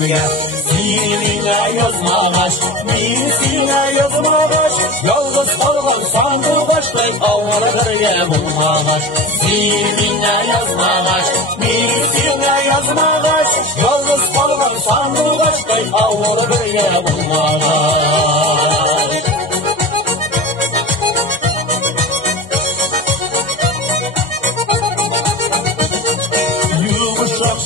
kemge. Seninle yazmağaç, birisiyle yazmağaç. Yalnız kalgan sandığı başlayıp avara birge bulmağaç. Seninle yazmağaç, birisiyle yazmağaç. Yalnız kalgan sandığı başlayıp avara birge bulmağaç.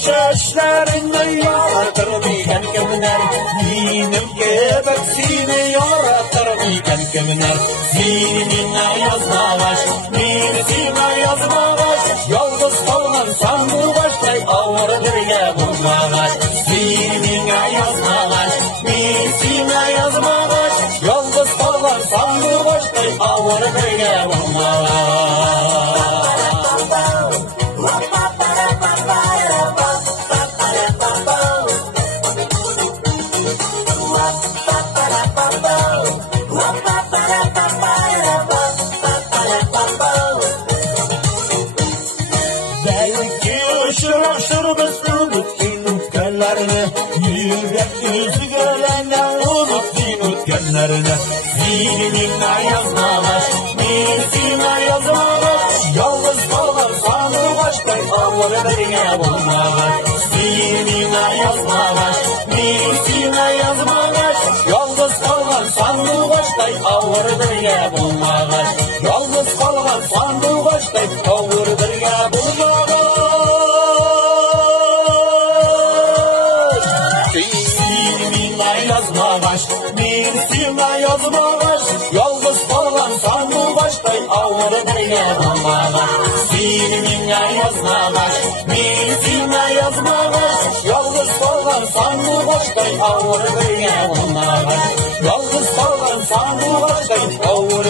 Şeşlerinde yaratır diken kimler, benim gebek seni yaratır diken kimler. Seninle yazmağaç, birisine yazmağaç. Yalnız kalgan sandığı başlayıp avara birge bulmağaç. Seninle yazmağaç, birisine yazmağaç. Yalnız kalgan sandığı başlayıp avara birge bulmağaç. Şırmıştır bütün ötkenlerini, yürek yüzü görene unutun ötkenlerini. Seninle yazmağaç, birisine yazmağaç. Yalnız kalgan sandığı başlayıp avara birge bulmağaç. Seninle yazmağaç, birisine yazmağaç. Yalnız kalgan sandığı başlayıp avara birge bulmağaç. Yalnız kalgan sandığı başlayıp avara birge bulmağaç. Yazmağaç, birisine yazmağaç. Yalnız kalgan sandığı başlayıp avara birge bulmağaç. Seninle yazmağaç, birisine yazmağaç. Yalnız kalgan sandığı başlayıp avara birge bulmağaç. Yalnız kalgan sandığı başlayıp avara